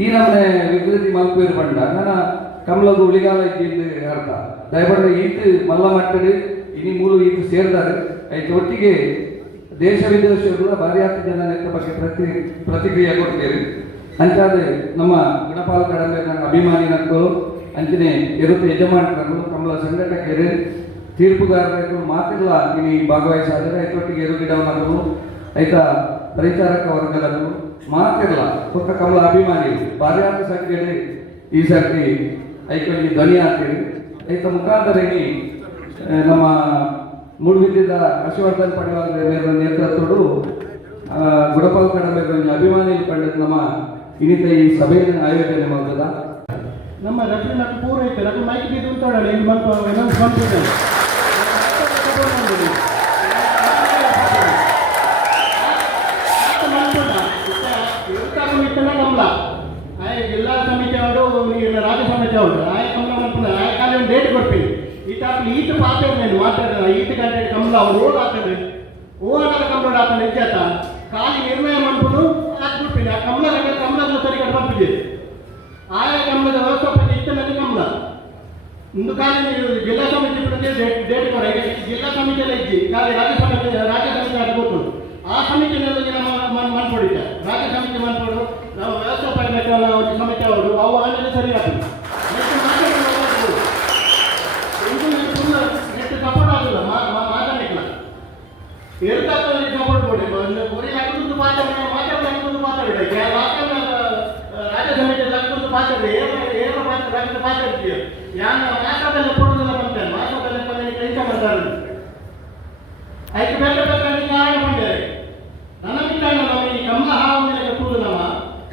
ಈ ನಮ್ಮನೆ ವಿಕೃತಿ ಮಲ್ಪೇರು ಪಂಡ ನನ್ನ ಕಮಲದು ಉಳಿಗಾಲ ಇದ್ದು ಅರ್ಥ ದಯಪಡ ಈತು ಮಲ್ಲ ಮಟ್ಟಡು ಇನಿ ಮೂಲು ಈತು ಸೇರ್ದಾರೆ ಆಯ್ತು ಒಟ್ಟಿಗೆ ದೇಶ ವಿದೇಶಗಳು ಭಾರಿ ಹತ್ತು ಜನ ಬಗ್ಗೆ ಪ್ರತಿಕ್ರಿಯೆ ಕೊಡ್ತೇವೆ ಅಂಚಾದ ನಮ್ಮ ಗುಣಪಾಲ ಕಡಂಬೆ ನನ್ನ ಅಭಿಮಾನಿನಗಳು ಅಂಚನೆ ಇರುತ್ತೆ ಯಜಮಾನರು ಕಮಲ ಸಂಘಟಕರು ತೀರ್ಪುಗಾರರು ಮಾತಿಲ್ಲ ಇನಿ ಭಾಗವಹಿಸಾದರೆ ಆಯ್ತೊಟ್ಟಿಗೆ ಗಿಡವನ್ನರು ಆಯ್ತಾ ಪರಿಚಾರಕ ವರ್ಗದವರು ಮಾತಿಲ್ಲ ಪಕ್ಕ ಕಮಲ ಅಭಿಮಾನಿ ಭಾರಿ ಹತ್ತು ಸಂಖ್ಯೆಯಲ್ಲಿ ಈ ಸರ್ತಿ ಐಕೊಂಡಿ ಧ್ವನಿ ಆಗ್ತೀವಿ ಆಯ್ತ ಮುಖಾಂತರ ಇನಿ ನಮ್ಮ ಮೂಡುಬಿದ್ದಿದ್ದ ಹರ್ಷವರ್ಧನ್ ಪಡಿವಾಳ ಮೇರ ನೇತೃತ್ವಡು ಗುಡಪಾಲ ಕಡಂಬೆ ಅಭಿಮಾನಿಗಳು ಕಂಡ ನಮ್ಮ ಇನ್ನಿತ ಈ ಸಭೆಯನ್ನು ಆಯೋಜನೆ ಮಾಡ್ತದ ನಮ್ಮ ರಫಿ నాకు ಪೂರ ಐತೆ ರಫಿ ಮೈಕ್ ಬಿದ್ದು ಉಂಟಾಡಲ್ಲ ಇಲ್ಲಿ ಬಂದು ಏನೋ ಬಂದಿದೆ ಕಮಲ ಆಯ ಜಿಲ್ಲಾ ಸಮಿತಿ ಅವರು ರಾಜ್ಯ ಸಮಿತಿ ಅವರು ಆಯ ಕಮಲ ಮಾಡ್ಕೊಂಡು ಆಯ ಕಾಲ ಒಂದು ಡೇಟ್ ಕೊಡ್ತೀನಿ ಈತ ಪಾತ್ರ నేను మాట్లాడాను ఈత కంటే కమల రోడ్ ఆతడు ఓ అన్నದ కమల ఆతడు ఇచ్చేత ఖాళీ నిర్ణయం అనుకును ఆత్మపిన కమల దగ్గర కమలలో సరిగా పంపిది ఆయా కమల వ్యవస్థాపక ఇత్తనది కమల ఇందుకని జిల్లా సమితి ప్రతి డేట్ కూడా జిల్లా సమితిలో ఇచ్చి కానీ రాజ్య సమితి అడుగుతుంది ఆ సమితి ಮನ್ಪಡಿದ್ದ ರಾಜ್ಯ ಸಮಿತಿ ಮನ್ಪಡು ನಾವು ವ್ಯವಸ್ಥಾಪಕ ಸಮಿತಿ ಅವರು ಅವು ಆಮೇಲೆ ಸರಿ ಆಗ್ತದೆ ಸಪೋರ್ಟ್ ಆಗಲ್ಲ ಮಾತಾಡಲಿಲ್ಲ ಎರ್ತಾಗ್ತದೆ ಸಪೋರ್ಟ್ ಕೊಡಿ ಒರಿ ಹಾಕಿದ್ದು ಮಾತಾಡಿದ ರಾಜ್ಯ ಸಮಿತಿ ಲಕ್ಕದ್ದು ಮಾತಾಡಿ ಏನು ಮಾತಾಡ್ತೀಯ ಯಾನ ಮಾತಾಡಲ್ಲ ಕೊಡೋದಿಲ್ಲ ಬಂತೆ ಮಾತಾಡಲ್ಲ ಕೆಲಸ ಮಾಡ್ತಾರೆ ಆಯ್ತು ಬೇರೆ ಬೇರೆ ಕಾರಣ ಬಂದಿದೆ ನನ್ನ ಬಿಟ್ಟ ನಾವು ಈ ಕಮಲ ಹಾವಲ್ಲಿ ಕೂಡು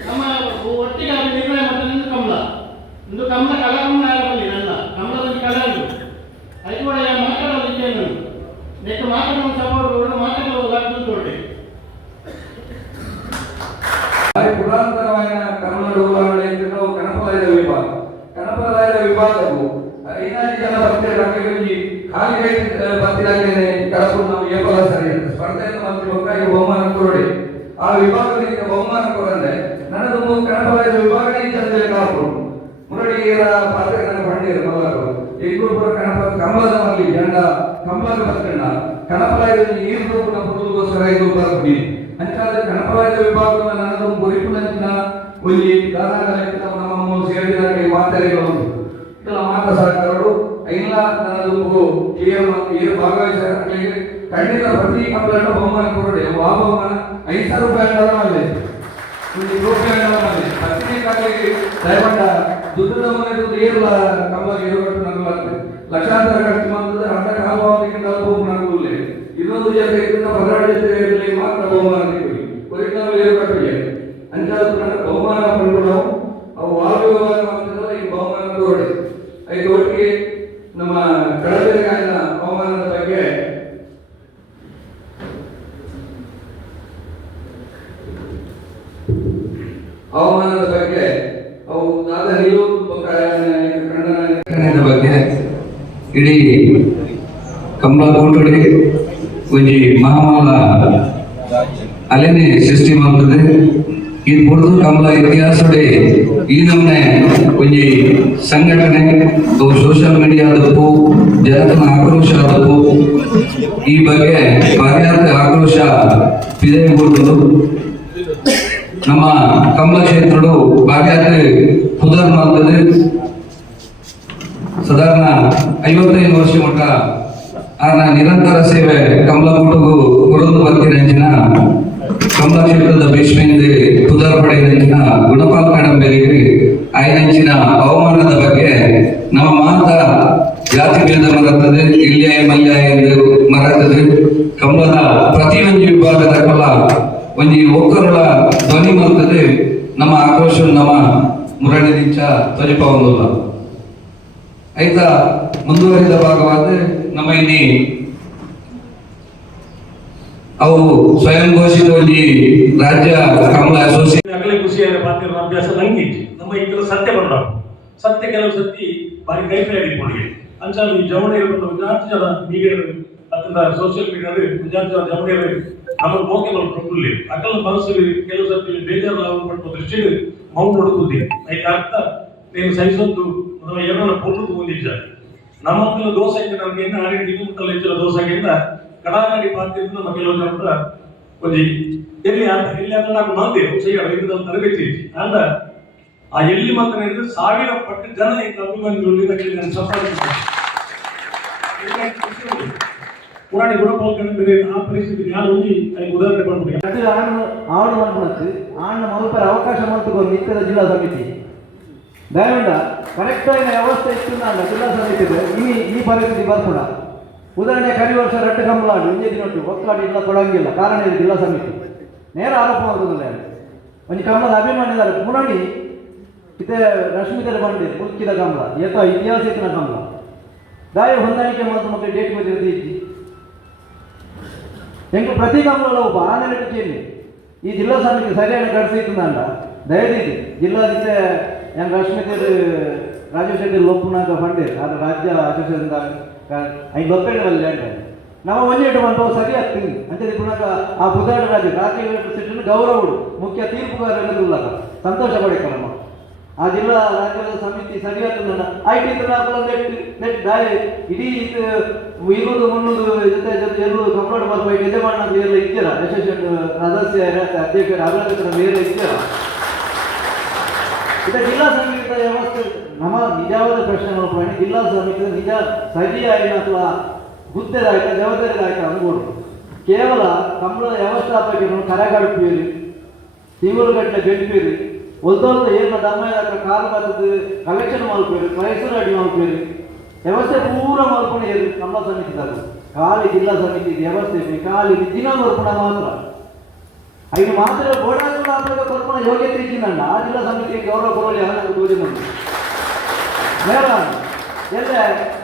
ನಮ್ಮ ಒಟ್ಟಿಗೆ ಅದು ನಿರ್ಣಯ ಮಾಡ್ತಾರೆ ಇಂದು ಕಮಲ ಕಲಾಕಂಬ ಆಗಬಲ್ಲಿ ನನ್ನ ಕಮಲದಲ್ಲಿ ಕಲ ಉಂಟು అది కూడా మాట్లాడాలి ఇచ్చాను నీకు మాట్లాడడం సపోర్ట్ కూడా మాట్లాడడం లక్షలు ಪುರಾತನವಾದ ಕನ್ನಡ ಕನಪಲಯದ ವಿಭಾಗವು ಐನಾರು ಜನ ಬರ್ತಿರಲಿ ಖಾಲಿ ಬರ್ತಿರಾಗೇನೆ ಕಡಪು ನಾವು ಏಪಲ ಸರಿ ಸ್ಪರ್ಧೆಯನ್ನು ಮಂತ್ರಿ ಒಕ್ಕಾಗಿ ಬಹುಮಾನ ಕೊರಡೆ ಆ ವಿಭಾಗದಿಂದ ಬಹುಮಾನ ಕೊರಂದ್ರೆ ನನ್ನದೊಂದು ಕನಪಲಯದ ವಿಭಾಗನೇ ಚಂದ್ರೆ ಕಾಪು ಮುರಳಿಗೆರ ಪಾತ್ರ ನನ್ನ ಬಂಡಿರು ಮಲ್ಲರು ಎಗ್ಗೂಪುರ ಕಮಲದ ಮಲ್ಲಿ ಜಂಡ ಕಮಲದ ಬತ್ತಣ್ಣ ಕನಪಲಯದಲ್ಲಿ ನೀರು ಕೂಡ ಬರುವುದಕ್ಕೋಸ್ಕರ ಇದು ಬರ್ತೀನಿ ಅಂಚಾದ ಕನಪಲಯದ ವಿಭಾಗದ ನನ್ನದೊಂದು ಗುರಿಪುನಂಚಿನ ಒಂದು ದಾನಾಗಲಿತ ನಮ್ಮ ಸೇರಿದಾಗ ಮಾತಾಡಿಗಳು ಇದೆಲ್ಲ ಮಾತ ಸಹಕಾರರು ಇಲ್ಲ ನನ್ನದೊಂದು ಏನು ಭಾಗವಹಿಸಲಿಕ್ಕೆ ಖಂಡಿತ ಪ್ರತಿ ಕಮಲನ್ನು ಬಹುಮಾನ ಕೊರಡೆ ಆ ಬಹುಮಾನ 5,000 ರೂಪಾಯಿ ಪತ್ರಿಕೆಗಾಗಿ ದಯಮಾಡ ದುಡ್ಡದ ಮನೆದು ಏರುಲ ಕಮಲ ಇರುವಟ್ಟು ನನಗೆ ಲಕ್ಷಾಂತರ ಖರ್ಚು ಮಾಡಿದ್ರೆ ಅರ್ಧ ಕಾಲವಾದಿಗೆ ಬಹುಮಾನ ಇನ್ನೊಂದು ಜೊತೆ ಇದನ್ನ ಪದರಾಡ ಜೊತೆ ಮಾತ್ರ ಬಹುಮಾನ ಕೊಡಿ ಕೊರಿನಾವು ಏರುಕಟ್ಟಿಗೆ ಅಂಚಾದ ಬಹುಮಾನ ಪಡೆದು ಅವು ವಾಗ್ವಿವಾದ ಮಾಡ್ತಿದ್ರೆ ಈ ಬಹುಮಾನ ಕೊರಡಿ ಐದು ಒಟ್ಟಿಗೆ ನಮ್ಮ ಕಡಲೆಕಾಯಿನ ಬಹುಮಾನದ ಬಗ್ಗೆ ಹವಾಮಾನದ ಬಗ್ಗೆ ಅವು ನಾದ ನಿಲುವು ಬಗ್ಗೆ ಇಡೀ ಕಮಲ ಕೋಟಡಿ ಒಂಜಿ ಮಹಾಮಾಲ ಅಲೆನೆ ಸೃಷ್ಟಿ ಮಾಡ್ತದೆ ಇದು ಕುರಿತು ಕಮಲ ಇತಿಹಾಸಡೆ ಈ ನಮ್ಮನೆ ಒಂಜಿ ಸಂಘಟನೆ ಸೋಷಿಯಲ್ ಮೀಡಿಯಾದಪ್ಪು ಜನತನ ಆಕ್ರೋಶ ಆದಪ್ಪು ಈ ಬಗ್ಗೆ ಪರ್ಯಾಪ್ತ ಆಕ್ರೋಶ ಇದೆ ಕೊಡ್ತದೆ ನಮ್ಮ ಕಮಲ ಕ್ಷೇತ್ರಡು ಭಾಗ್ಯಾತ್ ಪುದರ್ ಮಾಡ್ತದೆ ಸಾಧಾರಣ 55 ವರ್ಷ ಮಟ್ಟ ಆನ ನಿರಂತರ ಸೇವೆ ಕಮಲ ಕುಟುಗು ಕೊರೊಂದು ಬರ್ತಿರಂಚಿನ ಕಮಲ ಕ್ಷೇತ್ರದ ಭೀಷ್ಮೆಯಿಂದ ಪುದರ್ ಪಡೆಯಂಚಿನ ಗುಣಪಾಲ ಕಡಂಬೆರಿಗೆ ಆಯ್ನಂಚಿನ ಅವಮಾನದ ಬಗ್ಗೆ ನಮ್ಮ ಮಾತ ಜಾತಿ ಭೇದ ಮರತದೆ ಇಲ್ಯ ಮಲ್ಯ ಎಂದು ಮರತದೆ ಕಮಲದ ಪ್ರತಿಯೊಂದು ವಿಭಾಗದ ಕಲ ಒಂಜಿ ಒಕ್ಕರುಳ ಧ್ವನಿ ಮಾಡ್ತದೆ ನಮ್ಮ ಆಕ್ರೋಶ ನಮ್ಮ ಮುರಳಿದಿಂಚ ಧ್ವನಿಪವಲ್ಲ ಐತ ಮುಂದುವರಿದ ಭಾಗವಾದ ನಮ್ಮ ಇಲ್ಲಿ ಅವು ಸ್ವಯಂ ಘೋಷಿತ ಒಂಜಿ ರಾಜ್ಯ ಕಮಲ ಅಸೋಸಿಯೇಷನ್ ಅಗಲೇ ಖುಷಿಯಾದ ಪಾತ್ರ ಅಭ್ಯಾಸ ನಂಗಿತ್ತು ನಮ್ಮ ಇದ್ರ ಸತ್ಯ ಬಂದ ಸತ್ಯ ಕೆಲವು ಸತಿ ಬಾರಿ ಕೈಫೈ ಆಗಿಟ್ಕೊಂಡ್ವಿ ಅಂಚಾಲು ಈ ಜವಳಿ ಜಾಸ್ತಿ ಜನ ಈಗ ಅದನ್ನ ಸೋಷಿಯಲ್ ಮೀಡಿಯಾದಲ್ಲಿ ಜಾಸ್ತಿ ಜನ ಜವಳಿ ನಮ್ಮ ಮೋಕೆಗಳು ಕೊಟ್ಟಿಲ್ಲ ಅಕಲ್ ಮನಸ್ಸು ಕೆಲವು ಸತಿ ಬೇಜಾರು ನಾವು ಪಟ್ಟು ದೃಷ್ಟಿ ಮೌನ ಹುಡುಕುದಿ ಅದಕ್ಕೆ ಅರ್ಥ ನೀನು ಸಹಿಸೊಂದು ಅಥವಾ ಏನನ್ನ ಪೊರ್ಲುದು ಹೊಂದಿದ್ದ ನಮ್ಮಂತಲ ದೋಸೆಗೆ ನಮ್ಗೆ ಏನು ಆಡಿ ನಿಮ್ಮಂತಲ ಹೆಚ್ಚಿನ ದೋಸೆಗಿಂತ ಕಡಾಕಡಿ ಪಾತ್ರದ ನಮ್ಮ ಕೆಲವು ಜನ ಒಂದು ಎಲ್ಲಿ ಆದ್ರೆ ನಾವು ಮಂದೇವು ಸೈಡ ಇದರ ತರಬೇತಿ ಅಂದ ಆ ಎಲ್ಲಿ ಮಾತ್ರ ಹೇಳಿದ್ರೆ 1000 ಪಟ್ಟು ಜನ ಈಗ ಅಭಿಮಾನಿಗಳು ನಾನು ಸಂಪಾದಿಸಿದ್ದಾರೆ ಪುರಾಣಿ ಗುಣಪಾಲಕನ ಬೇರೆ ಆ ಪರಿಸ್ಥಿತಿ ಯಾರು ಹೋಗಿ ಉದಾಹರಣೆ ಮಾಡ್ಬಿಡಿ ಆವಡು ಮಾಡ್ಬಿಡತ್ತೆ ಆಣ್ಣ ಮಲ್ಪರ ಅವಕಾಶ ಮಾಡ್ಕೊಂಡು ನಿತ್ಯದ ಜಿಲ್ಲಾ ಸಮಿತಿ ದಯವಿಟ್ಟು ಕರೆಕ್ಟ್ ಆಗಿ ವ್ಯವಸ್ಥೆ ಇತ್ತು ನಾನು ಜಿಲ್ಲಾ ಸಮಿತಿ ಈ ಪರಿಸ್ಥಿತಿ ಬರ್ಕೊಡ ಉದಾಹರಣೆ ಕರಿ ವರ್ಷ ರಟ್ಟು ಕಂಬಲಾಡು ಇಂಜೆ ದಿನಟ್ಟು ಒಕ್ಕಾಡು ಇಲ್ಲ ಕೊಡಂಗಿಲ್ಲ ಕಾರಣ ಇದು ಜಿಲ್ಲಾ ಸಮಿತಿ ನೇರ ಆರೋಪ ಮಾಡೋದಿಲ್ಲ ಒಂದು ಕಂಬದ ಅಭಿಮಾನಿದಾರೆ ಪುರಾಣಿ ಇದೇ ರಶ್ಮಿತರ ಬಂದಿದೆ ಮುಲ್ಕಿದ ಕಂಬಳ ಏತ ಇತಿಹಾಸಿಕನ ಕಂಬಳ ದಾಯ ಹೊಂದಾಣಿಕೆ ಮತ್ತು ಮತ್ತೆ ಡೇಟ್ ಬಂದಿರೋದು ಇದ್ದಿ ಹೆಂಗೆ ಪ್ರತಿ ಕಂಬಳ ಒಬ್ಬ ಆನೆಲೆಟ್ಟಿಯಲ್ಲಿ ಈ ಜಿಲ್ಲಾ ಸಮಿತಿ ಸರಿಯಾಗಿ ನಡೆಸಿತ್ತು ದಯವಿಟ್ಟು ಜಿಲ್ಲಾಧಿಕ ಹೆಂಗೆ ರಶ್ಮಿತರು ರಾಜೇಶ್ ಶೆಟ್ಟಿ ಲೊಪ್ಪುನಾಗ ಫಂಡೆ ಅದು ರಾಜ್ಯ ಅಸೋಸಿಯೇಷನ್ ಐದು ಲೊಪ್ಪೇಳಿ ಅಂತ ನಾವು ಒಂದೇಟು ಬಂದು ಸರಿ ಆಗ್ತೀನಿ ಅಂತ ಪುನಃ ಆ ಬುಧಾಡ ರಾಜ್ಯ ರಾಜ್ಯ ಗೌರವಡು ಮುಖ್ಯ ತೀರ್ಪುಗಾರಲ್ಲ ಸಂತೋಷ ಪಡಿಕ ನಮ್ಮ ಆ ಜಿಲ್ಲಾ ರಾಜ್ಯದ ಸಮಿತಿ ಸರಿಯಾಗ್ತದೆ ಐಟಿ ನೆಟ್ ದಾಯ ಇಡೀ ಇರುವುದು ಮುನ್ನೂರು ಜೊತೆ ಜೊತೆ ಎಲ್ಲರೂ ಕಂಪ್ಲೀಟ್ ಬರ್ಬೇಕು ಯಜಮಾನ ಎಲ್ಲ ಇದ್ದೀರಾ ಅಸೋಸಿಯೇಷನ್ ಸದಸ್ಯ ಅಧ್ಯಕ್ಷರ ಆಡಳಿತರ ಬೇರೆ ಇದ್ದೀರಾ ಇದು ಜಿಲ್ಲಾ ಸಮಿತಿಯ ವ್ಯವಸ್ಥೆ ನಮ್ಮ ನಿಜವಾದ ಪ್ರಶ್ನೆಗಳು ಪ್ರಯಾಣ ಜಿಲ್ಲಾ ಸಮಿತಿಯ ನಿಜ ಸರಿಯಾಗಿ ಅಥವಾ ಗುತ್ತೇದಾಯಕ ಜವಾಬ್ದಾರಿದಾಯಕ ಅನುಭವ ಕೇವಲ ಕಂಬಳದ ವ್ಯವಸ್ಥಾಪಕರು ಕರೆಗಡುಪೀರಿ ತಿಂಗಳುಗಟ್ಟಲೆ ಗಡಿಪೀರಿ ಒಂದೊಂದು ಏನು ದಮ್ಮದ ಕಾಲು ಬರ್ತದೆ ಕಲೆಕ್ಷನ್ ಮಾಡ್ಬೇರಿ ಪ್ರೈಸು ರೆಡಿ ಮಾಡ್ಬೇರಿ ವ್ಯವಸ್ಥೆ ಪೂರ ಮಾಡ್ಕೊಂಡು ಏನು ಕಂಬಳ ಸಮಿತಿದಾಗ ಖಾಲಿ ಜಿಲ್ಲಾ ಸಮಿತಿ ವ್ಯವಸ್ಥೆ ಖಾಲಿ ದಿನ ಮರ್ಪಣ ಮಾತ್ರ ಐದು ಮಾತ್ರ ಗೋಡಾಗ ಕೊರ್ಪಣ ಯೋಗ್ಯತೆ ಇದ್ದಿಲ್ಲ ಆ ಜಿಲ್ಲಾ ಸಮಿತಿಗೆ ಗೌರವ ಕೊಡಲಿ ಅನ್ನೋದು ತೋರಿಸಿಕೊಂಡು ಬೇಡ ಎಲ್ಲ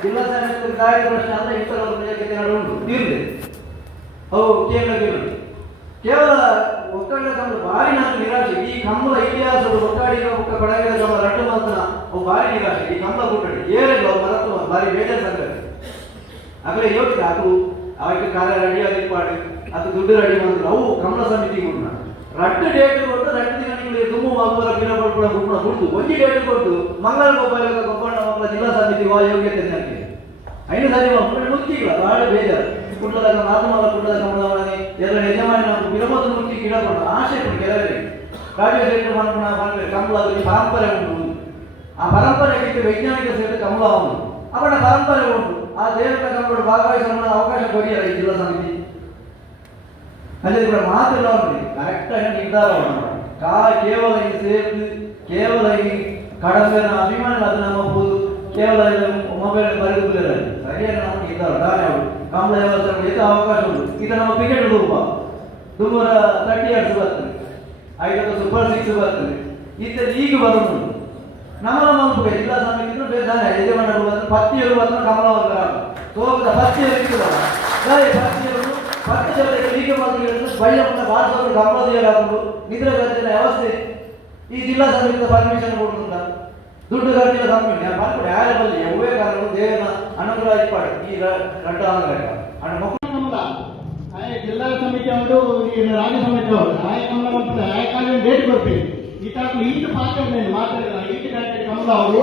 ಜಿಲ್ಲಾ ಸಮಿತಿ ದಾರಿ ಪ್ರಶ್ನೆ ಅಂದರೆ ಇತರ ಯೋಗ್ಯತೆ ಉಂಟು ತೀರಿದೆ ಅವು ಕೇವಲ ಒಕ್ಕಡ ಕಂಬಳ ಭಾರಿ ನಾನು ನಿರಾಶೆ ಈ ಕಂಬಳ ಇತಿಹಾಸಗಳು ಒಕ್ಕಾಡಿಗ ಒಕ್ಕ ಕೊಡಗಿದ ಕಂಬಳ ರಟ್ಟು ಮಾತ್ರ ಅವು ಭಾರಿ ನಿರಾಶೆ ಈ ಕಂಬಳ ಕೂಟಡಿ ಏರಿಲ್ಲ ಮರತ್ತು ಭಾರಿ ಬೇಜಾರು ಸಂಗತಿ ಆಗಲೇ ಯೋಗ್ಯತೆ ಅದು ಅವಕ್ಕೆ ಕಾರ್ಯ ರೆಡಿ ಆಗಿಪ್ಪಾಡು ಅದು ದುಡ್ಡು ರೆಡಿ ಮಾಡಿದ್ರು ಅವು ಕಂಬಳ ಸಮಿತಿ ಕೊಟ್ಟು ರಟ್ಟು ಡೇಟ್ ಕೊಟ್ಟು ರಟ್ಟು ದಿನ ನಿಮಗೆ ತುಂಬ ಮಗುವರ ಗಿಡ ಕೊಡ್ಕೊಳ್ಳೋ ಗುಣ ಕೊಡ್ತು ಒಂದು ಡೇಟ್ ಕೊಟ್ಟು ಮಂಗಳ ಗೊಬ್ಬಣ್ಣ ಮಕ್ಕಳ ಜಿಲ್ಲಾ ಸಮಿತಿ ಯೋಗ್ಯತೆ ನನಗೆ ಐದು ಸರಿ ಮುಚ್ಚಿಲ್ಲ ಭಾಳ ಬೇಜಾರು ಕುಂಡದಾಗ ನಾಲ್ಕು ಕುಂಡದ ಕಂಬಳವನೇ ಎಲ್ಲ ಯಜಮಾನಿ ನಾವು ವಿರಮದ ಮುಚ್ಚಿ ಗಿಡ ಕೊಟ್ಟು ಆಸೆ ಕೊಟ್ಟು ಕೆಲವರಿಗೆ ರಾಜ್ಯ ಮಾಡ್ಕೊಂಡು ಕಂಬಳದಲ್ಲಿ ಪರಂಪರೆ ಉಂಟು ಆ ಪರಂಪರೆಗಿಂತ ವೈಜ್ಞಾನಿಕ ಸೇರಿದ ಕಂಬಳ ಅವನು ಅವನ ಪರಂಪರೆ ಉಂಟು ಆ ದೇವರ ಕಂಬಳ ಭಾಗವಹಿಸಲು ಅವಕಾಶ ಕೊಡಿಯಲ್ಲ ಈ ಜಿಲ್ಲಾ ಸಮಿತಿ ಅಲ್ಲಿ ಕೂಡ ಮಾತಿಲ್ಲ ಅವನಿಗೆ ಕರೆಕ್ಟಾಗಿ ನಿರ್ಧಾರ ಕೇವಲ ಈ ಸೇರಿದು ಕೇವಲ ಈ ಕಡಂಬೆನ ಅಭಿಮಾನ ಅದು ನಮ್ಮ ಬೋದು ಕೇವಲ ಮೊಬೈಲ್ ಬರೆದು ಸರಿಯಾಗಿ ನಾವು ನಿರ್ಧಾರ ದಾರಿ ಅವರು ಕಂಬಳ ವ್ಯವಸ್ಥೆ ಎಷ್ಟು ಅವಕಾಶ ಉಂಟು ಇದು ನಮ್ಮ ಕ್ರಿಕೆಟ್ ರೂಪ 230 ಇಯರ್ಸ್ ಬರ್ತದೆ 5 ಸೂಪರ್ 6 ಬರ್ತದೆ ಇದು ಈಗ ಬರೋದು ನಮ್ಮ ಮನಪುಗೆ ಜಿಲ್ಲಾ ಸಮಿತಿ ಬೇರೆ ಯಜಮಾನರು ಬಂದು 10 ಬಂದು ಕಮಲವರ್ಗ ತೋಗದ 10 ಇರ್ತದಲ್ಲ ಪತ್ತಿಯರು 10 ಜನ ಈಗ ಬಂದು ಬೈಯಪ್ಪನ ಭಾರತದ ಗಮನದಿಯರಾಗುವುದು ನಿದ್ರೆ ಗಂಟಿನ ವ್ಯವಸ್ಥೆ ಈ ಜಿಲ್ಲಾ ಸಮಿತಿಯ ಪರ್ಮಿಷನ್ ಕೊಡುವುದಿಲ್ಲ ದುಡ್ಡು ಖರ್ಚಿನ ಕಮ್ಮಿ ಬರ್ಕೊಡಿ ಯಾರ ಬಲ್ಲಿ ಒವ್ವೇ ಕಾರಣ ದೇವನ ಅನುಗ್ರಹ ಇಪ್ಪಾಡು ಈ ರಡ್ಡ ಹಣ ಜಿಲ್ಲಾ ಸಮಿತಿ ಅವರು ರಾಜ್ಯ ಸಮಿತಿ ಅವರು ಆಯ್ಕೆ ಡೇಟ್ ಕೊಡ್ತೀವಿ ಈತಾಕು ಈಟು ಮಾತಾಡಿದ ಈಟು ಗಂಟೆ ಕಮಲ ಅವರು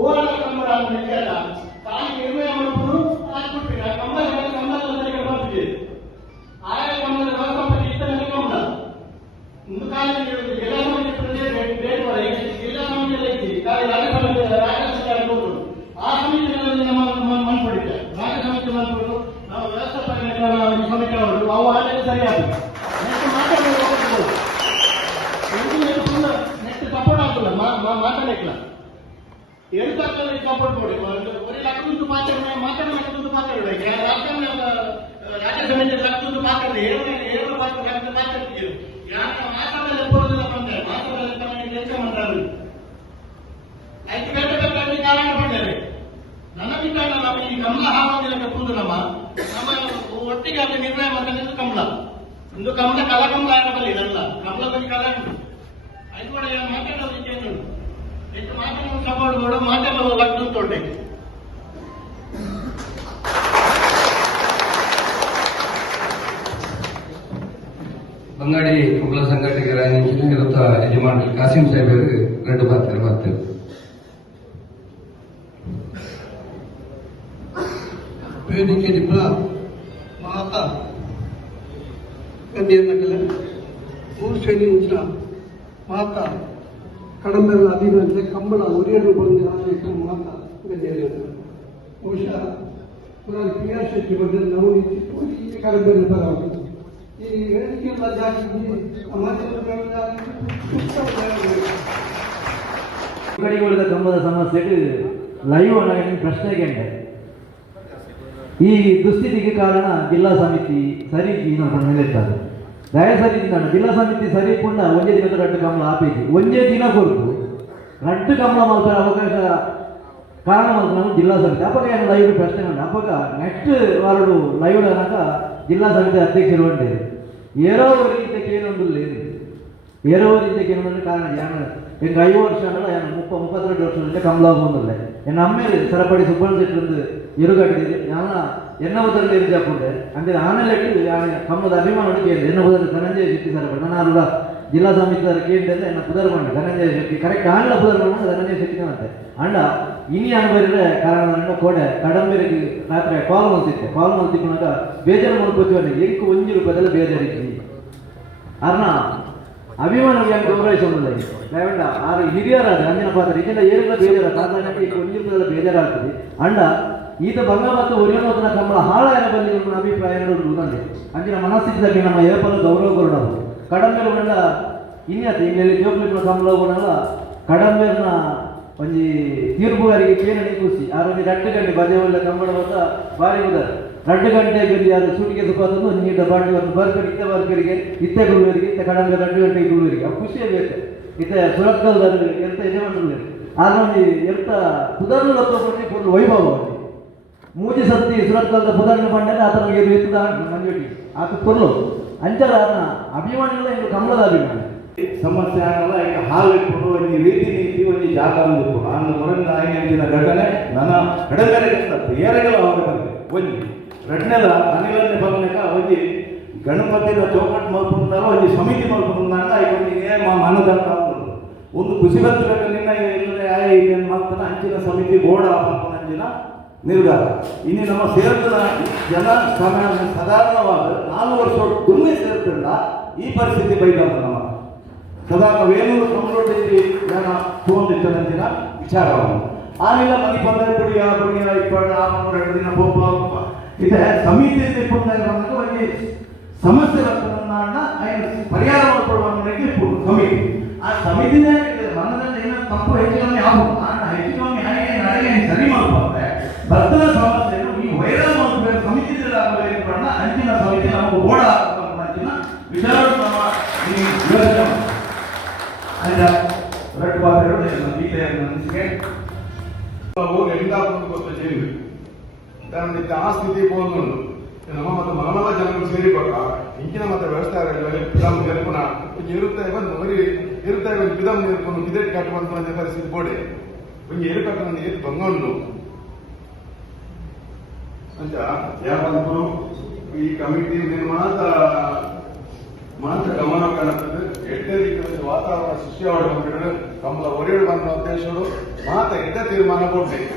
ಓಡಾಡ ಕಮಲ ನಿಜಲ್ಲ ತಾನು ನಿರ್ಣಯ ಮಾಡ್ಬೋದು ಹಾಕ್ಬಿಡ್ತೀವಿ ಆ ಕಮಲ ಕಮಲ ಬರ್ತೀವಿ ಆಯಾ ಕಮಲ ವ್ಯವಸ್ಥಾಪಕ ಇತ್ತ ಕಮಲ ಒಂದು ಕಾಲ ಜಿಲ್ಲಾ ಸಮಿತಿ ಡೇಟ್ ಮಾಡಿ ಜಿಲ್ಲಾ ಸಮಿತಿಯಲ್ಲಿ ಐತಿ ಕಾಲ ರಾಜ್ಯ ಸಮಿತಿ ಆಗ್ಬೋದು ಆ ಸಮಿತಿಗಳಲ್ಲಿ ನಮ್ಮ ಮನ್ಪಡಿದ್ದೆ ರಾಜ್ಯ ಸಮಿತಿ ಮನ್ಪಡು ನಾವು ವ್ಯವಸ್ಥಾಪಕ ಸಮಿತಿ ಅವರು ಅವು ಆಡಳಿತ ಸರಿಯಾದ ನೆಕ್ಸ್ಟ್ ಸಪೋರ್ಟ್ ಆಗ್ತಲ್ಲ ಮಾತಾಡಲಿಕ್ಕಿಲ್ಲ ಎರಡು ಸಪೋರ್ಟ್ ಕೊಡಿ ಬರೀ ಲಕ್ಕುಂಟು ಮಾತಾಡಬೇಕು ರಾಜ್ಯ ಸಮಿತಿ ಲಕ್ಕುಂಟು ಮಾತಾಡಿ ಏನು ಮಾತಾಡ್ತೀವಿ ಯಾಕೆ ಮಾತಾಡಲು ಕೊಡೋದಿಲ್ಲ ಬಂದೆ ಮಾತಾಡಲು ಕೆಲಸ ಮಾಡ್ತಾರೆ 5 ಗಂಟೆ ಬೇಕಾದ್ರೆ ಕಾರಣ ಬಂದರೆ ನನ್ನ ಬಿಟ್ಟಾಗ ನಾವು ಈ ಕಮಲ ಹಾವದಿಲ್ಲ ಕಪ್ಪುದು ನಮ್ಮ ಒಟ್ಟಿಗೆ ಅಲ್ಲಿ ನಿರ್ಣಯ ಮಾತಾಡಿದ್ದು ಕಮಲ ಒಂದು ಕಮಲ ಕಲಕಮಲ ಆಗಬಲ್ಲಿ ಇದಲ್ಲ ಕಮಲದಲ್ಲಿ ಕಲ ಉಂಟು ಅದು ಕೂಡ ಮಾತಾಡೋದಕ್ಕೆ ಏನು ಎಷ್ಟು ಮಾತಾಡೋದು ಸಪೋರ್ಟ್ ಮಾಡು ಮಾತಾಡೋದು ಲಗ್ನ ತೊಂಡೆ ಅಂಗಡಿ ಕುಂಬಳ ಸಂಘಟಕರ ಇರುತ್ತ ಯಜಮಾನ ಕಾಸಿಂ ಸಾಹೇಬರು ರೆಡ್ಡು ಬರ್ತಾರೆ ವೇದಿಕೆ ನಿಪ್ಪ ಮಾತಾ ಗಣ್ಯರ ಭೂಶ್ರೇಣಿ ಉಂಟ ಮಾತಾ ಕಡಂಬೆಲ್ಲ ಅಭಿಮಾನಿಗೆ ಕಂಬಳ ಒರಿಯಲು ಬಂದ ಆಶಯಕ್ಕೆ ಮಾತಾ ಗಣ್ಯರ ಬಹುಶಃ ಪುರಾಣ ಕ್ರಿಯಾ ಶಕ್ತಿ ಬಗ್ಗೆ ನಾವು ನಿಂತಿತ್ತು ಈ ಕಡಂಬೆಲ್ಲ ಬರಬಹುದು ಈ ವೇದಿಕೆಲ್ಲ ಜಾಸ್ತಿ ಕಡೆಗೊಳಿದ ಕಂಬದ ಸಮಸ್ಯೆಗೆ ಲೈವ್ ಅನಾಗಿ ಪ್ರಶ್ನೆಗೆ ಈ ದುಸ್ಥಿತಿಗೆ ಕಾರಣ ಜಿಲ್ಲಾ ಸಮಿತಿ ಸರಿ ನಮ್ಮ ನಿಲ್ಲಿರ್ತಾರೆ ದಯ ಸಮಿತಿ ಜಿಲ್ಲಾ ಸಮಿತಿ ಸರಿ ಪುಂಡ ಒಂದೇ ದಿನದ ರಡ್ಡು ಕಂಬಳ ಆಪೇಜಿ ಒಂದೇ ದಿನ ಕೊಟ್ಟು ರಡ್ಡು ಕಂಬಳ ಮಲ್ಪರ ಅವಕಾಶ ಕಾರಣ ನಾವು ಜಿಲ್ಲಾ ಸಮಿತಿ ಅಪ್ಪಾಗ ಏನು ಲೈವ್ ಪ್ರಶ್ನೆ ಉಂಟು ಅಪ್ಪಾಗ ನೆಕ್ಸ್ಟ್ ವಾರಡು ಲೈವ್ ಅನ್ನಾಗ ಜಿಲ್ಲಾ ಸಮಿತಿ ಅಧ್ಯಕ್ಷರು ಉಂಟು ಏರೋವರೆಗೆ ಇದಕ್ಕೆ ಏನೊಂದು ಏರೋವರೆಗೆ ಇದಕ್ಕೆ ಏನೊಂದು ಕಾರಣ ಎಂಗೆ 5 ವರ್ಷ ಅಲ್ಲ 32 ವರ್ಷದಿಂದ ಕಂಬಳ ಬಂದಿಲ್ಲ ಎನ್ನ ಅಮ್ಮೇಲೆ ಸರಪಡಿ ಸುಬ್ಬಣ್ಣ ಸೆಟ್ಲಿಂದು ಇರುಗಟ್ಟಿದೆ ನಾನು ಎನ್ನ ಬದಲು ಇರ್ಜಾಪುಂಡೆ ಅಂದರೆ ಆಮೇಲೆ ಕಂಬದ ಅಭಿಮಾನ ಕೇಳಿದೆ ಎನ್ನ ಬದಲು ಧನಂಜಯ ಶೆಟ್ಟಿ ಸರಪಡಿ ನಾನು ಜಿಲ್ಲಾ ಸಮಿತಿ ಕೇಳಿದ್ರೆ ಎನ್ನ ಪುದರ್ ಬಂಡೆ ಧನಂಜಯ ಶೆಟ್ಟಿ ಕರೆಕ್ಟ್ ಆಂಗ್ಲ ಪುದರ್ ಬಂದು ಧನಂಜಯ ಶೆಟ್ಟಿ ಅಂತೆ ಅಂಡ ಇನಿ ಅನುಭವಿದ್ರೆ ಕಾರಣ ಕೋಡೆ ಕಡಂಬೆರಿಗೆ ರಾತ್ರಿ ಕಾಲ್ ಮಲ್ತಿಪ್ಪನಾಗ ಬೇಜಾರು ಮಾಡ್ಕೋತೀವಿ ಎಂಕು 1 ರೂಪಾಯಿದೆಲ್ಲ ಬೇಜಾರಿತ್ತು ಅರ್ನ ಅಭಿಮಾನ ಗೌರವಿಸೋದಿಲ್ಲ ದಯವಿಟ್ಟು ಆರು ಹಿರಿಯರಾದ ಅಂದಿನ ಪಾತ್ರ ಇದರಿಂದ ಏನೆಲ್ಲ ಬೇಜಾರ ಕಾರಣಕ್ಕೆ ಈಗ 1 ರೂಪಾಯಿದೆಲ್ಲ ಬೇಜಾರಾಗ್ತದೆ ಅಂಡ ಈತ ಬಂಗ ಮತ್ತು ಒರಿಯೋನ ಕಂಬಳ ಹಾಳಾಯನ ಬಲ್ಲಿ ನಮ್ಮ ಅಭಿಪ್ರಾಯ ಉಂಟಂತೆ ಅಂದಿನ ಮನಸ್ಥಿತಿದಾಗ ನಮ್ಮ ಏಪಲು ಗೌರವ ಕೊಡೋದು ಕಡಂಬೆಲ್ಲ ಇನ್ಯಾತ ಇಲ್ಲಿ ಜೋಕ್ಲಿನ ಕಂಬಳ ಕೊಡಲ್ಲ ಕಡಂಬೆರ್ನ ಒಂಜಿ ತೀರ್ಪುಗಾರಿಗೆ ಕೇಳಿ ಖುಷಿ ಆರೋಗ್ಯ 2 ಗಂಟೆ ಬಜೆ ಒಳ್ಳೆ ಕಂಬಳ ಬಂದ ಭಾರಿ ಉದಾರ 2 ಗಂಟೆಗೆ ಯಾರು ಸೂಟಿಗೆ ಸುಖಾದನ್ನು ನೀಟ ಬಾಟಿ ಒಂದು ಬರ್ಕರಿ ಇತ್ತ ಬರ್ಕರಿಗೆ ಇತ್ತೆ ಗುರುವರಿಗೆ ಇತ್ತ ಕಡಂಬೆ 2 ಗಂಟೆಗೆ ಗುರುವರಿಗೆ ಆ ಖುಷಿಯೇ ಬೇಕು ಇತ್ತ ಸುರತ್ಕಲ್ದಲ್ಲಿ ಎಂತ ಯಜಮಾನರು ಆದ್ರೆ ಎಂತ ಪುದರ್ನು ಲತ್ತೋಪಟ್ಟಿ ಫುಲ್ ವೈಭವ ಮೂಜಿ ಸತ್ತಿ ಸುರತ್ಕಲ್ದ ಪುದರ್ನ ಬಂದರೆ ಆತ ನಮಗೆ ಎತ್ತದ ಮಂಜುಟಿ ಆತ ಫುಲ್ಲು ಅಂಚರ ಅಭಿಮಾನಿಗಳ ಇದು ಕಂಬಳದ ಅಭಿಮಾನಿ ಸಮಸ್ಯೆ ಆಗಲ್ಲ ಈಗ ಹಾಲು ಇಟ್ಕೊಂಡು ಒಂದು ರೀತಿ ನೀತಿ ಒಂದು ಜಾಗ ಇಟ್ಕೊಂಡು ನಾನು ಮೊರನ್ನ ಆಗಿನ ಘಟನೆ ನನ್ನ ಕಡಲೆ ಬೇರೆಗಳ ಆಗಬೇಕು ಒಂದು ಘಟನೆದ ಅನಿಲನ್ನೇ ಬಂದಾಗ ಒಂದು ಗಣಪತಿನ ಚೌಕಟ್ಟು ಮಾಡ್ಕೊಂಡಾಗ ಒಂದು ಸಮಿತಿ ಮಾಡ್ಕೊಂಡಾಗ ಈಗ ಒಂದು ಮಾನದಂಡ ಒಂದು ಖುಷಿ ಬರ್ತಬೇಕು ನಿನ್ನ ಇಲ್ಲೇನು ಮಾಡ್ತಾನೆ ಅಂಚಿನ ಸಮಿತಿ ಬೋರ್ಡ್ ಹಾಕೊಂಡು ಅಂಚಿನ ನಿರ್ಧಾರ ಇನ್ನು ನಮ್ಮ ಸೇರಿದ ಜನ ಸಮಯ ಸಾಧಾರಣವಾದ 4 ವರ್ಷ ದುಮ್ಮೆ ಸೇರ್ತಿಲ್ಲ ಈ ಪರಿಸ್ಥಿತಿ ಬೈದಂತ ನಮ್ಮ ಸಾಧಾರಣ ವೇಣೂರು ಸಂಬಳದಲ್ಲಿ ಜನ ತಗೊಂಡಿದ್ದರಂತಿನ ವಿಚಾರವನ್ನು ಆಮೇಲೆ ಮನೆ ಬಂದ ಬುಡಿಯ ಇಪ್ಪತ್ತು 2 ದಿನ ಹೋಗುವ ಇದೆ ಸಮಿತಿಯಲ್ಲಿ ಬಂದಾಗ ಒಂದು ಸಮಸ್ಯೆ ಪರಿಹಾರ ಮಾಡಿಕೊಳ್ಳುವ ಸಮಿತಿ ಆ ಸಮಿತಿನೇ ಮನದಲ್ಲಿ ಏನೋ ತಪ್ಪು ಹೆಚ್ಚು ಕಮ್ಮಿ ಆಗುವುದು ಹೆಚ್ಚು ಕಮ್ಮಿ ಹಾಗೆ ಸರಿ ಮಾಡ್ತಾರೆ ಭಕ್ತರ ಸಮಸ್ಯೆಯನ್ನು ಈ ವೈರಲ್ ಮಾಡಬೇಕು ಸಮಿತಿಯಲ್ಲಿ ಆಗಬೇಕು ಅಂಚಿನ ಸಮಿತಿ ನಮಗೆ ಓಡ ಅಂಚಿನ ವಿಚಾರ ಯೋಚನೆ ಅಲ್ಲ ರಟ್ಟು ಬಾಧೆಗಳು ಗೀತೆಯ ಮನಸ್ಸಿಗೆ ಎಲ್ಲ ಗೊತ್ತ ಜೈಲು ಆ ಸ್ಥಿತಿ ಹೋಗುದು ನಮ್ಮ ಮತ್ತು ಮಲಮಲ ಜನಗಳು ಸೇರಿಕೊಟ್ಟ ಇಂಚಿನ ಮತ್ತೆ ವ್ಯವಸ್ಥೆ ಪಿದಂ ನೆರಪುನ ಇರುತ್ತಾయి ಬಂದು ಮರಿ ಇರುತ್ತಾయి ಒಂದು ಪಿದಂ ನೆರಪುನು ಕಿದೆಟ್ ಕಟ್ಟುವಂತ ಪರಿಸ್ಥಿತಿ ಬೋಡೆ ಒಂದು ಏರು ಕಟ್ಟುವಂತ ಏರು ಬಂಗೊಂಡು ಅಂತ ಯಾವಂತೂ ಈ ಕಮಿಟಿ ಮಾತ್ರ ಗಮನ ಕಾಣುತ್ತದೆ ಎಡ್ಡೆ ರೀತಿಯ ವಾತಾವರಣ ಸೃಷ್ಟಿಯಾಡ ಕಮಲ ಒರೆಯಡು ಬಂದ ಉದ್ದೇಶಗಳು ಮಾತ್ರ ಎಡ್ಡೆ ತೀರ್ಮಾನ ಕೊಡ್ಬೇಕು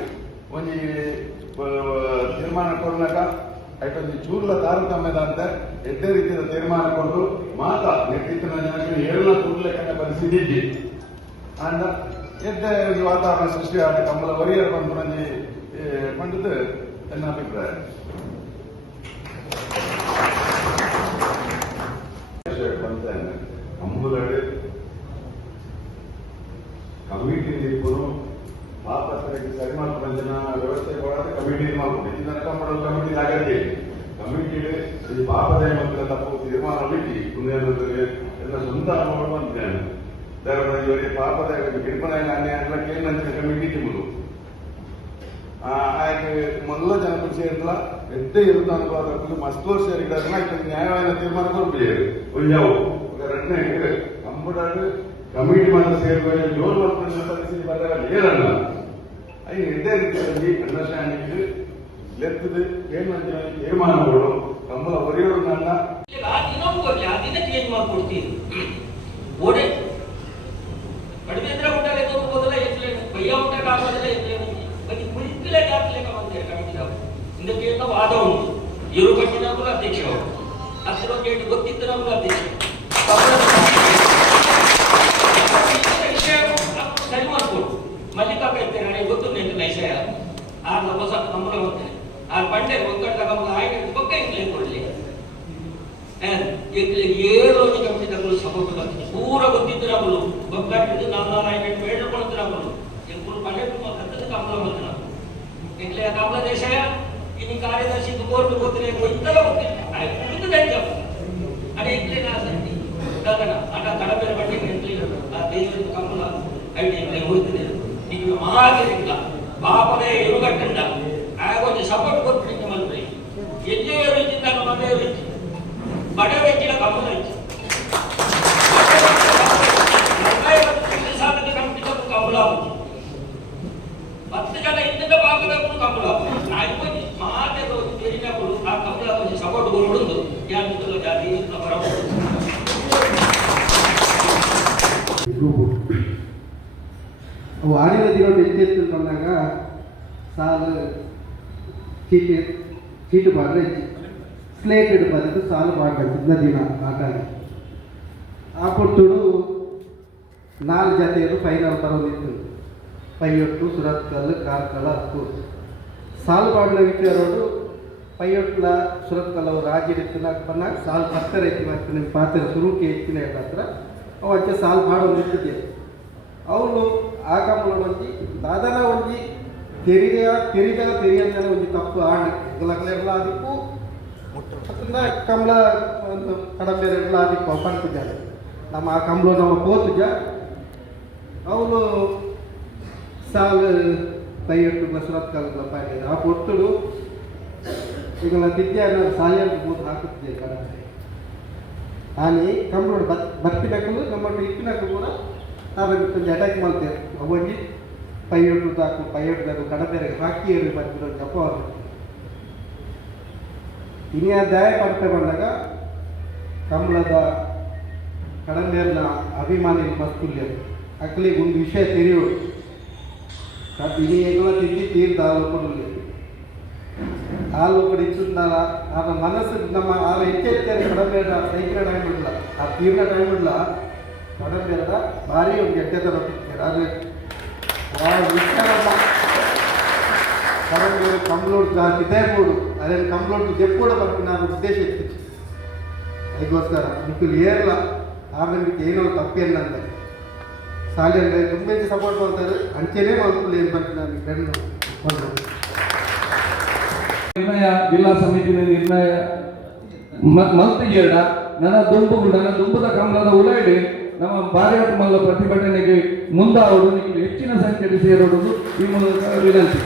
ಒಂದು ತೀರ್ಮಾನ ಕೊಡ್ಲಾಕ ಯಾಕಂದ್ರೆ ಚೂರ್ಲ ತಾರತಮ್ಯದ ಅಂತ ಎಡ್ಡೆ ರೀತಿಯ ತೀರ್ಮಾನ ಕೊಟ್ಟು ಮಾತ ನೆಟ್ಟಿನ ಜನಕ್ಕೆ ಏರಲ ಕೂಡ್ಲೆಕ್ಕನ್ನ ಪರಿಸ್ಥಿತಿ ಇದ್ದಿ ಅಂಡ ಎಡ್ಡೆ ವಾತಾವರಣ ಸೃಷ್ಟಿಯಾದ ಕಮಲ ಒರೆಯಡು ಬಂದು ಪಂಡಿತು ನನ್ನ ಅಭಿಪ್ರಾಯ ಅಂಬುಲಡು ಕಮಿಟಿ ಇಬ್ಬರು ಪಾಪಕ್ಕೆ ಸರಿ ಮಾಡ್ಕೊಂಡು ಜನ ವ್ಯವಸ್ಥೆ ಕೊಡೋದು ಕಮಿಟಿ ಮಾಡ್ಕೊಂಡು ಇದನ್ನ ಕಂಬಳದ ಕಮಿಟಿ ಆಗತ್ತೆ ಕಮಿಟಿ ಈ ಪಾಪದ ಮಕ್ಕಳ ತಪ್ಪು ತೀರ್ಮಾನ ಬಿಟ್ಟು ಮುಂದೆ ಎಲ್ಲ ಸ್ವಂತ ಅನುಭವ ಬಂದಿದ್ದೇನೆ ಇವರಿಗೆ ಪಾಪದ ಕಿರ್ಪಣೆ ಅನ್ಯಾಯ ಕೇಂದ್ರ ಕಮಿಟಿ ತಿಂಬುದು ಆಯ್ಕೆ ಮೊದಲ ಜನಪದ ಸೇರಿಲ್ಲ ಎಡ್ಡೆ ಇರುತ್ತ ಅನುಭವ ಮಸ್ತ್ ವರ್ಷ ನ್ಯಾಯವಾದ ತೀರ್ಮಾನ ಕೊಡ್ಬೇಕು ಒಂಜಾವು ರಟ್ನೆ ಕಂಪ್ಯೂಟರ್ ಕಮಿಟಿ ಮಾತ್ರ ಸೇರುವ ಜೋರು ಮಾಡ್ಕೊಂಡು ಪರಿಸ್ಥಿತಿ ಬಂದಾಗ ಏರಲ್ಲ ಐ ಎಡ್ಡೆ ರೀತಿಯಲ್ಲಿ ಅಂಡರ್ಸ್ಟ್ಯಾಂಡಿಂಗ್ ಲೆಕ್ಕದ ತೀರ್ಮಾನಗಳು ಕಂಬಳ ಒರೆಯೋರು ನನ್ನ ಈಗ ಆ ದಿನ ಹೋಗ್ಲಿ, ಆ ದಿನ ಚೇಂಜ್ ಮಾಡ್ಕೊಡ್ತೀವಿ ಓಡೆ ಕಡಿಮೆ ಇದ್ರೆ ಉಂಟಾಗ ಎದ್ದೋದು ಹೋದಲ್ಲ ಎತ್ತಲೇನು ಬಯ್ಯ ಉಂಟಾಗ ಆಗೋದಿಲ್ಲ ಎತ್ತಲೇನು ಬರೀ ಕುಳಿತಲೇ ಜಾತ್ಲೆಕ ಬಂದಿದೆ ಕಮಿಟಿದವರು ಇದಕ್ಕೆ ಏನೋ ವಾದ ಉಂಟು ಇವರು ಕಟ್ಟಿದವರು ಅಧ್ಯಕ್ಷ ಅವರು ಅಷ್ಟು ಕೇಳಿ ಗೊತ್ತಿದ್ದು ನಮ್ಗೆ ಅಧ್ಯಕ್ಷ ವಿಷಯ ಸರಿ ಮಾಡ್ಕೊಡು ಮಲ್ಲಿಕಾರ್ಜುನ ಇರ್ತೇನೆ ನನಗೆ ಗೊತ್ತು ನಿಂತು ನೈಸಯ ಆರ್ನ ಹೊಸ ಕಂಬಳ ಹೋಗ್ತೇನೆ ಆ ಬಂಡೆ ಒಗ್ಗಟ್ಟ ಕಂಬಳ ಆಯ್ಕೆ ಬೊಕ್ಕ ಇಂಗ್ಲೇ ಕೊಡ್ಲಿ ಏಳು ಕಮಿಟಿಗಳು ಸಪೋರ್ಟ್ ಬರ್ತೀನಿ ಪೂರ ಗೊತ್ತಿದ್ದು ನಮ್ಮಳು ಬೊಕ್ಕಾಟಿದ್ದು ನಮ್ಮ ಆಯ್ಕೆ ಬೇಡ್ಕೊಳ್ತು ನಮ್ಮಳು ಎಂಬುದು ಪಂಡೆಟ್ಟು ಹತ್ತದ ಕಂಬಳ ಹೋಗ್ತು ನಾವು ಇಂಗ್ಲೇ ಕಂಬಳ ದೇಶಯ ಇನ್ನು ಕಾರ್ಯದರ್ಶಿ ಕೋರ್ಟ್ ಗೊತ್ತಿಲ್ಲ ಇಂತಲ ಗೊತ್ತಿಲ್ಲ ಅದೇ ಇಂಗ್ಲೇ ನಾ ಸಂತಿ ಆಟ ಕಡಬೇರೆ ಬಟ್ಟೆ ಆ ದೇಶದ ಕಂಬಳ ಐಟಿ ಇಂಗ್ಲೇ ಹೋಗ್ತಿದೆ ಈಗ ಮಾತಿರಿಲ್ಲ ಪಾಪನೇ ಇರುಗಟ್ಟಂಡ ಆಗೊಂದು ಸಪೋರ್ಟ್ ಕೊಟ್ಟು ಮಂತ್ರಿ ಎಲ್ಲೇ ರೀತಿಯಿಂದ ನಮ್ಮದೇ ರೀತಿ ಬಡ ವ್ಯಕ್ತಿಯ ಕಂಬಳ ಐತಿ ಸಾಧನೆ ಕಂಪಿತಕ್ಕೂ ಕಂಬಳ ಆಗುತ್ತೆ 10 ಜನ ಇಂದ ಭಾಗದಕ್ಕೂ ಕಂಬಳ ಆಗುತ್ತೆ ಮಾತೆ ತೆರಿನಗಳು ಆ ಕಂಬಳ ಸಪೋರ್ಟ್ ಕೊಡುವುದು ಯಾರು ಜಾತಿ ಬರ ಅವು ಆಡಿನ ದಿನ ಎತ್ತೆತ್ತು ಬಂದಾಗ ಸಾಲು ಚೀಟು ಬಾಡ್ರೆ ಸ್ಲೇಟೆಡ್ ಬರೆದು ಸಾಲು ಬಾಡ್ಬೇಕು ದಿನ ಆಟ ಆ ಕೊಟ್ಟುಡು 4 ಜತೆಯರು ಫೈನಲ್ ಬರೋದಿತ್ತು ಪೈಯೊಟ್ಟು ಸುರತ್ಕಲ್ ಕಾರ್ಕಳ ಹತ್ತು ಸಾಲು ಬಾಡ್ನ ವಿಚಾರೋಡು ಪೈಯೊಟ್ಲ ಸುರತ್ಕಲ್ ಅವರು ರಾಜ್ಯರಿತ್ತಿನ ಬಂದಾಗ ಸಾಲು ಬರ್ತಾರೆ ಎತ್ತಿ ಮಾಡ್ತೀನಿ ಪಾತ್ರ ಸುರುಕಿ ಎತ್ತಿನ ಹತ್ರ ಅವು ಅಂಚೆ ಸಾಲು ಬಾಡೋದು ಇರ್ತಿದ್ದೆ ಅವರು ಆ ಕಂಬಳ ಒಂಜಿ ದಾದನ ಒಂಜಿ ತೆರಿಯಂದನೆ ಒಂಜಿ ತಪ್ಪು ಆಣ್ ಗಲಗಲೆಲ್ಲ ಆದಿಪ್ಪು ಅದರಿಂದ ಕಂಬಳ ಒಂದು ಕಡಬೇರೆಲ್ಲ ಆದಿಪ್ಪು ಪಂಪುಜಾನೆ ನಮ್ಮ ಆ ಕಂಬಳ ನಮ್ಮ ಪೋತುಜ ಅವನು ಸಾಲು ಕೈಯೊಟ್ಟು ಸುರತ್ಕಲ್ಲ ಪಾಯ ಆ ಪೊಟ್ಟುಡು ಈಗ ತಿದ್ಯಾನ ಸಾಲಿಯನ್ನು ಮೂರು ಹಾಕುತ್ತಿದ್ದೆ ಕಡ ಆನೆ ಕಂಬಳ ಬರ್ತಿನಕ್ಕೂ ನಮ್ಮ ಇಪ್ಪಿನಕ್ಕೂ ಕೂಡ ನಾವಲ್ಲಿ ಕೊಂಚ ಅಟ್ಯಾಕ್ ಮಾಡ್ತೇವೆ ಅವಂಜಿ ಪೈಯೊಟ್ಟು ತಾಕು ಪೈಯೊಟ್ಟು ಕಡಬೇರೆ ಹಾಕಿ ಬರ್ತಿರೋ ಜಪ ಅವರು ಇನ್ನು ದಯ ಪಡ್ತೆ ಬಂದಾಗ ಕಂಬಳದ ಕಡಂಬೇರ್ನ ಅಭಿಮಾನಿ ಮಸ್ತುಲ್ಯ ಅಕ್ಕಲಿಗೆ ಒಂದು ವಿಷಯ ತೆರೆಯೋದು ಇನಿ ಎಗಳ ತಿಂದು ತೀರ್ದ ಆಲೋಪಡಲಿ ಆಲೋಪಡಿ ಇಟ್ಟಿದ್ದಾರ ಆದ ಮನಸ್ಸು ನಮ್ಮ ಆರ ಹೆಚ್ಚೆಚ್ಚರಿ ಕಡಬೇಡ ಸೈಕಿನ ಟೈಮ್ ಇಡಲ್ಲ ಆ ತೀರ್ನ ಟೈಮ್ ಇಡಲ್ಲ ಕಡಬೇಡ ಭಾರಿ ಒಂದು ಎಟ್ಟೆತರ ಅದು ಕಡಬೇರು ಕಂಬ್ಳೋಡ್ ಕಿತಾಯ್ಬೋದು ಅದೇನು ಕಂಬ್ಳೋಡ್ ಜಪ್ಪೋಡ ಬರ್ತೀನಿ ನಾನು ಉದ್ದೇಶ ಇತ್ತು ಅದಕ್ಕೋಸ್ಕರ ನಿಕ್ಕಲು ಏರಲ್ಲ ಆಮೇಲೆ ಏನೋ ತಪ್ಪೇನಂದೆ ಸಾಲಿ ಅಂದರೆ ತುಂಬ ಸಪೋರ್ಟ್ ಮಾಡ್ತಾರೆ ಅಂಚೆನೇ ಮಾಡ್ಕೊಳ್ಳಿ ಏನು ಬರ್ತೀನಿ ನಾನು ಫ್ರೆಂಡ್ ಬಂದು ನಿರ್ಣಯ ಜಿಲ್ಲಾ ಸಮಿತಿಯ ನಿರ್ಣಯ ಮಲ್ತಿಗೇಡ ನನ್ನ ದುಂಬುದ ಕಂಬಳದ ಉಳಾಡಿ ನಮ್ಮ ಭಾರತ ಮಲ್ಲ ಪ್ರತಿಭಟನೆಗೆ ಮುಂದಾವುದು ಹೆಚ್ಚಿನ ಸಂಖ್ಯೆಯಲ್ಲಿ ಸೇರೋದು ಈ ಮೂಲಕ ವಿನಂತಿ.